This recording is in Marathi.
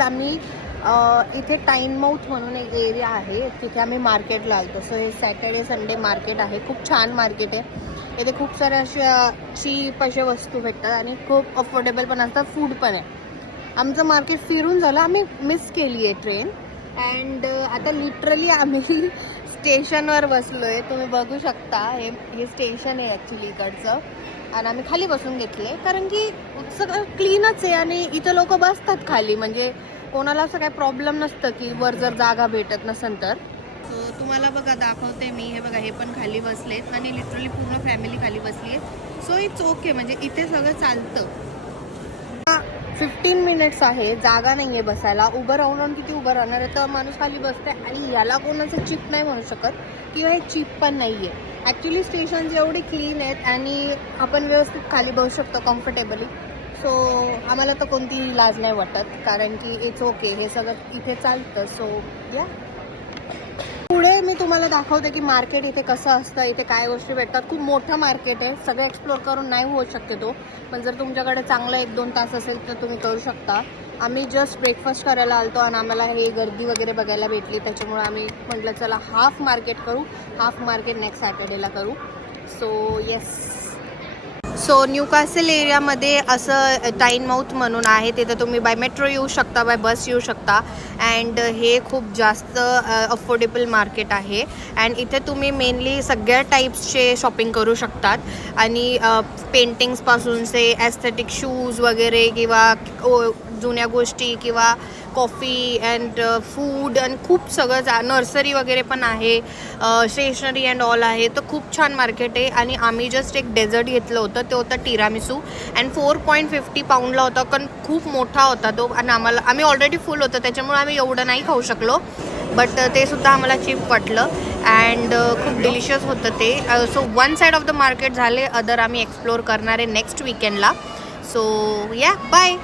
आम्ही इथे टाईन माउथ म्हणून एक एरिया आहे, तिथे आम्ही मार्केटला आलतो. सो हे सॅटर्डे संडे मार्केट आहे. खूप छान मार्केट आहे. इथे खूप साऱ्या अशा चीप अशा वस्तू भेटतात आणि खूप अफोर्डेबल पण असतात. फूड पण आहे. आमचं मार्केट फिरून झालं, आम्ही मिस केली आहे ट्रेन. अँड आता लिटरली आम्ही स्टेशनवर बसलो आहे. तुम्ही बघू शकता, हे स्टेशन आहे ॲक्च्युली इकडचं. आणि आम्ही खाली बसून घेतले कारण की सगळं क्लीनच आहे आणि इथं लोक बसतात खाली. म्हणजे कोणाला असं काही प्रॉब्लेम नसतं की वर जर जागा भेटत नसेल तर. तुम्हाला बघा दाखवते मी. हे बघा, हे पण खाली बसलेत आणि लिटरली पूर्ण फॅमिली खाली बसली आहे. सो इट्स ओके, म्हणजे इथे सगळं चालतं. 15 मिनिट्स आहे, जागा नाही आहे बसायला. उभं राहून किती उभं राहणार आहे, तर माणूस खाली बसते. आणि याला कोणाचं चीप नाही म्हणू शकत किंवा हे चीप पण नाही आहे. ॲक्च्युली स्टेशन्स एवढे क्लीन आहेत आणि आपण व्यवस्थित खाली बसू शकतो कम्फर्टेबली. सो आम्हाला तर कोणतीही लाज नाही वाटत कारण की इट्स ओके, हे सगळं इथे चालतं. सो या पुढे मी तुम्हाला दाखवते की मार्केट इथे कसं असतं, इथे काय गोष्टी भेटतात. खूप मोठं मार्केट आहे, सगळं एक्सप्लोअर करून नाही होऊ शक्यतो. पण जर तुमच्याकडे चांगलं 1-2 तास असेल तर तुम्ही करू शकता. आम्ही जस्ट ब्रेकफास्ट करायला आलतो आणि आम्हाला हे गर्दी वगैरे बघायला भेटली. त्याच्यामुळे आम्ही म्हटलं चला हाफ मार्केट करू, हाफ मार्केट नेक्स्ट सॅटर्डेला करू. So yes. सो न्यूकासल एरियामध्ये असं टाईन माउथ म्हणून आहे, तिथे तुम्ही बाय मेट्रो येऊ शकता, बाय बस येऊ शकता. अँड हे खूप जास्त अफोर्डेबल मार्केट आहे. अँड इथे तुम्ही मेनली सगळ्या टाईप्सचे शॉपिंग करू शकतात. आणि पेंटिंग्सपासून से ॲस्थेटिक शूज वगैरे किंवा जुन्या गोष्टी किंवा कॉफी अँड फूड आणि खूप सगळं नर्सरी वगैरे पण आहे, स्टेशनरी अँड ऑल आहे. तर खूप छान मार्केट आहे. आणि आम्ही जस्ट एक डेझर्ट घेतलं होतं, ते होतं टिरामिसू. अँड 4.50 पाऊंडला होता, कारण खूप मोठा होता तो. आणि आम्ही ऑलरेडी फुल होतं, त्याच्यामुळे आम्ही एवढं नाही खाऊ शकलो. बट ते सुद्धा आम्हाला चीप वाटलं. अँड खूप डिलिशियस होतं ते. So one side of the market झाले, अदर आम्ही एक्सप्लोअर करणार आहे नेक्स्ट वीकेंडला. सो या बाय.